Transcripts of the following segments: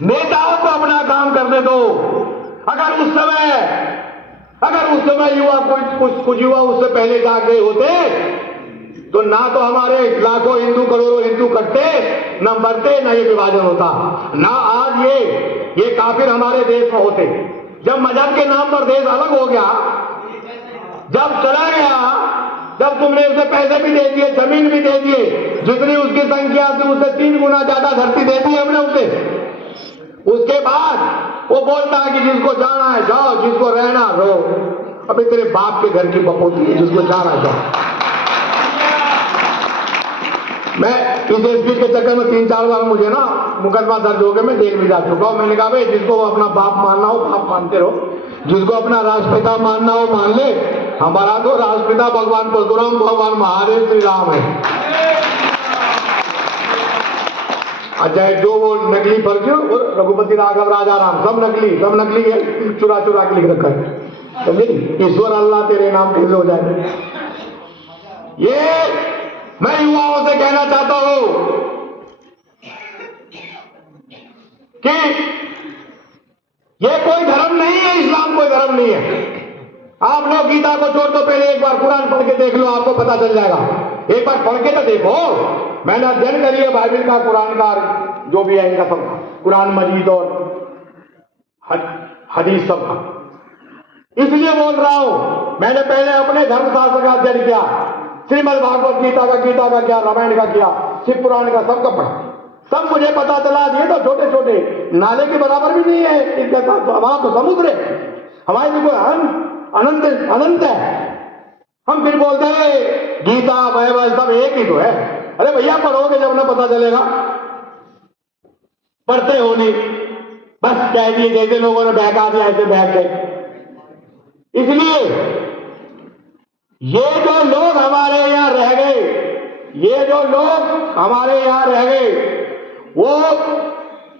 नेताओं को अपना काम करने दो। अगर उस समय युवा कुछ युवा उससे पहले जाग गए होते तो ना तो हमारे लाखों हिंदू करोड़ों हिंदू कटते, ना मरते, ना ये विभाजन होता, ना आज ये काफिर हमारे देश में होते। जब मजहब के नाम पर देश अलग हो गया, जब चला गया, जब तुमने उसे पैसे भी दे दिए, जमीन भी दे दिए, जितनी उसकी संख्या थी उससे 3 गुना ज्यादा धरती दे दी हमने उसे। उसके बाद वो बोलता है कि जिसको जाना है जाओ, जिसको रहना रहो। अबे तेरे बाप के घर की बपोती है, जिसको जाना जाओ। मैं इस एसपी के चक्कर में 3-4 बार मुझे ना मुकदमा दर्ज हो गया, मैं जेल में जा चुका हूं। मैंने कहा भाई जिसको अपना बाप मानना हो बाप मानते रहो, जिसको अपना राष्ट्रपिता मानना हो मान ले। हमारा तो राष्ट्रपिता भगवान परशुराम, भगवान महादेव, श्री राम है। अजय जो वो नकली फर्जी और रघुपति राघव राजा राम सब नकली है, चुरा के लिख रखा है। समझे? ईश्वर अल्लाह तेरे नाम कैसे हो जाए। ये मैं युवाओं से कहना चाहता हूं कि ये कोई धर्म नहीं है, इस्लाम कोई धर्म नहीं है। आप लोग गीता को छोड़ दो, पहले एक बार कुरान पढ़ के देख लो, आपको पता चल जाएगा। एक बार पढ़ के तो देखो। मैंने अध्ययन करी है बाइबल का, कुरान का, जो भी है इनका सब, कुरान मजीद और हदीस सब का। इसलिए बोल रहा हूं, मैंने पहले अपने धर्मशास्त्र का अध्ययन किया, श्रीमद् भागवत गीता का किया, रामायण का किया, शिव पुराण का सबका पढ़ा। सब मुझे पता चला। दिए तो छोटे छोटे नाले के बराबर भी नहीं है इनका साथ, हमारा तो समुद्र है, हमारे लिए कोई अनंत है। हम फिर बोलते हैं गीता बाइबल सब एक ही तो है। अरे भैया पढ़ोगे जब ना पता चलेगा, पढ़ते हो नहीं, बस कह दिए जैसे लोगों ने बहका दिया ऐसे बहक गए। इसलिए ये जो लोग हमारे यहां रह गए, वो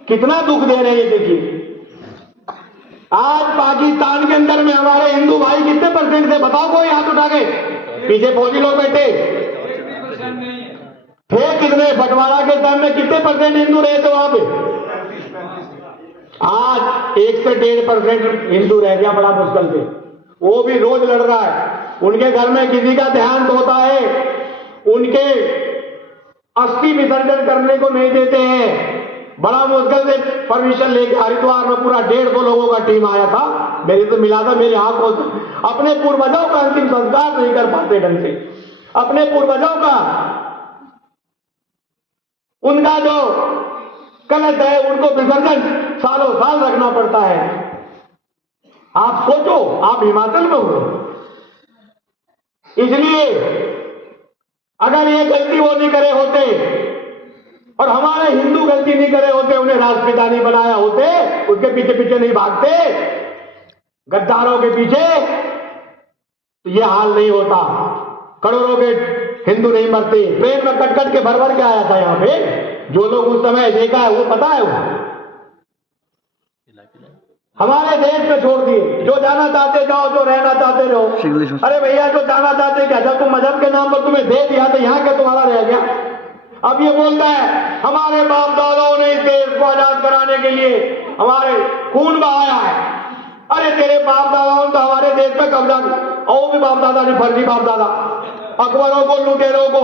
कितना दुख दे रहे हैं। देखिए आज पाकिस्तान के अंदर में हमारे हिंदू भाई कितने परसेंट से, बताओ कोई हाथ उठा के। पीछे फौजी लोग बैठे थे, कितने बंटवारा के टाइम में कितने परसेंट हिंदू रहे थे वहां पे? आज 1 से 1.5% हिंदू रह गया, बड़ा मुश्किल से। वो भी रोज लड़ रहा है। उनके घर में किसी का देहांत होता है, उनके अस्थि विसर्जन करने को नहीं देते हैं। बड़ा मुश्किल से परमिशन लेके हरिद्वार में पूरा 150 लोगों का टीम आया था, मेरे से मिला था, मेरी आंखों से। अपने पूर्वजों का अंतिम संस्कार नहीं कर पाते ढंग से। अपने पूर्वजों का, उनका जो कलश है उनको विसर्जन सालों साल रखना पड़ता है। आप सोचो, आप हिमाचल में हो। इसलिए अगर ये गलती वो नहीं करे होते और हमारे हिंदू गलती नहीं करे होते, उन्हें राष्ट्रपिता नहीं बनाया होते, उसके पीछे पीछे नहीं भागते गद्दारों के पीछे, तो ये हाल नहीं होता। करोड़ों के हिंदू नहीं मरते। ट्रेन में कट के भर के आया था यहां पे। जो लोग उस समय देखा है वो पता है, वो हमारे देश में छोड़ दिए। जो जाना चाहते जाओ, जो रहना चाहते रहो। अरे भैया जो जाना चाहते क्या, जब तुम मजहब के नाम पर तुम्हें दे दिया तो यहाँ क्या तुम्हारा रह गया? अब ये बोलता है हमारे बाप दादाओं ने इस देश को आजाद कराने के लिए हमारे खून बहाया है। अरे तेरे बाप दादाओं ने तो हमारे देश पे कब्जा किया, और वो भी बाप दादा नहीं, फर्जी बाप दादा। अकबरों को, लुटेरों को,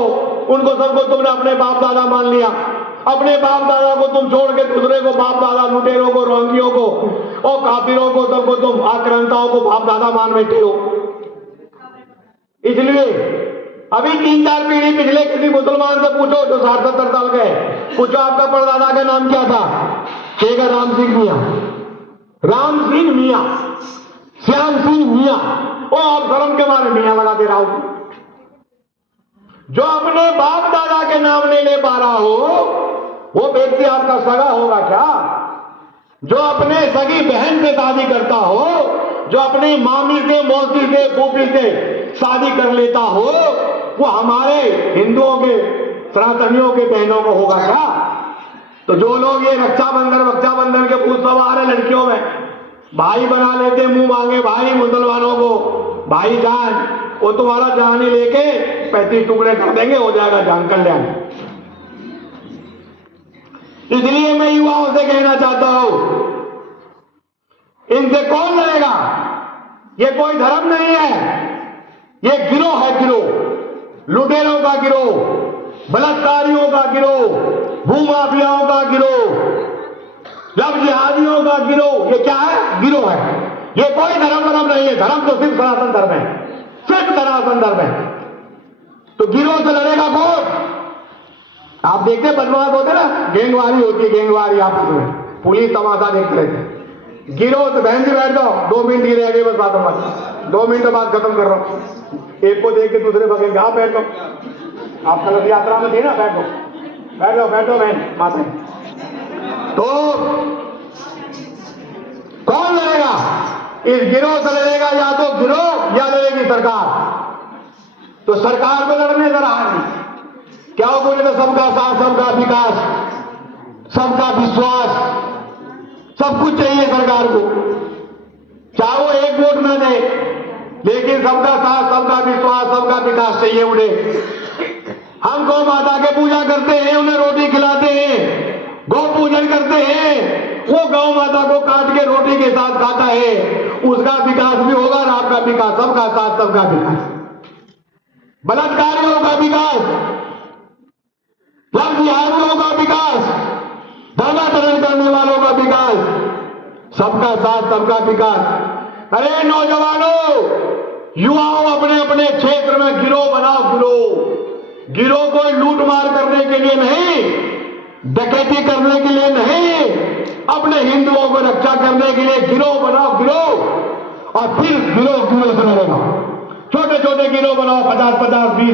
उनको सबको तुमने अपने बाप दादा मान लिया। अपने बाप दादा को तुम छोड़ के दूसरे को बाप दादा, लुटेरों को, रोंगियों को और काफिरों को, सबको तुम आक्रांताओं को बाप दादा मान बैठे हो। इसलिए अभी 3-4 पीढ़ी पिछले किसी मुसलमान से पूछो जो 60-70 साल के, पूछो आपका परदादा का नाम क्या था? कहेगा राम सिंह मियां, राम सिंह मियां, श्याम सिंह मियां। ओ आप धर्म के मारे मियां लगा दे रहा हूं। जो अपने बाप दादा के नाम नहीं ले पा रहा हो वो व्यक्ति आपका सगा होगा क्या? जो अपने सगी बहन से शादी करता हो, जो अपनी मामी से, मौसी से, फूफी से शादी कर लेता हो, वो हमारे हिंदुओं के, सनातनियों के बहनों को होगा क्या? तो जो लोग ये रक्षाबंधन के पूछ सब आ रहे लड़कियों में भाई बना लेते, मुंह मांगे भाई मुसलमानों को, भाई जान, वो तुम्हारा जान ही लेके 35 टुकड़े कर देंगे, हो जाएगा जान कल्याण। इसलिए मैं युवाओं से से कहना चाहता हूं, इनसे कौन लड़ेगा? ये कोई धर्म नहीं है, ये गिरोह है, गिरोह, लुटेरों का गिरोह, बलात्कारियों का गिरोह, भूमाफियाओं का गिरोह, लव जिहादियों का गिरोह। ये क्या है? गिरोह है। ये कोई धर्म नहीं है। धर्म तो सिर्फ सनातन धर्म है, सिर्फ सनातन धर्म है। तो गिरोह से लड़ेगा कौन? आप देखते बदमाश होते ना, गैंगवारी होती है, गैंगवारी आपस में, पुलिस तमाशा देखते रहते। गिरोह से बहन जी बैठ जाओ, 2 मिनट की रह गई बस बात, मत 2 मिनट बाद खत्म कर रहा हूं। एक को देख के दूसरे बगेंगे, आप बैठ जाओ, आप कल यात्रा में थे ना, बैठो बैठो बैठो बहन माता। तो कौन लड़ेगा? इस गिरोह से लड़ेगा, या तो गिरोह या लड़ेगी सरकार। तो सरकार को लड़ने जरा नहीं, क्या वो बोले तो सबका साथ, सबका विकास, सबका विश्वास, सब कुछ चाहिए सरकार को, चाहे वो 1 वोट ना दे, लेकिन सबका साथ, सबका विश्वास, सबका विकास चाहिए उन्हें। हम गौ माता के पूजा करते हैं, उन्हें रोटी खिलाते हैं, गौ पूजन करते हैं, वो गौ माता को काट के रोटी के साथ खाता है, उसका विकास भी होगा और आपका विकास, सबका साथ, सबका विकास। बलात्कारियों का विकास, लव जिहादियों का विकास, धर्मांतरण करने वालों का विकास, सबका साथ, सबका विकास। अरे नौजवानों, युवाओं, अपने अपने क्षेत्र में गिरोह बनाओ, गिरोह। गिरोह कोई लूट मार करने के लिए नहीं, डकैती करने के लिए नहीं, अपने हिंदुओं को रक्षा करने के लिए गिरोह बनाओ, गिरोह। और फिर गिरोह से लड़ेगा। छोटे छोटे गिरोह बनाओ, 50-50, 20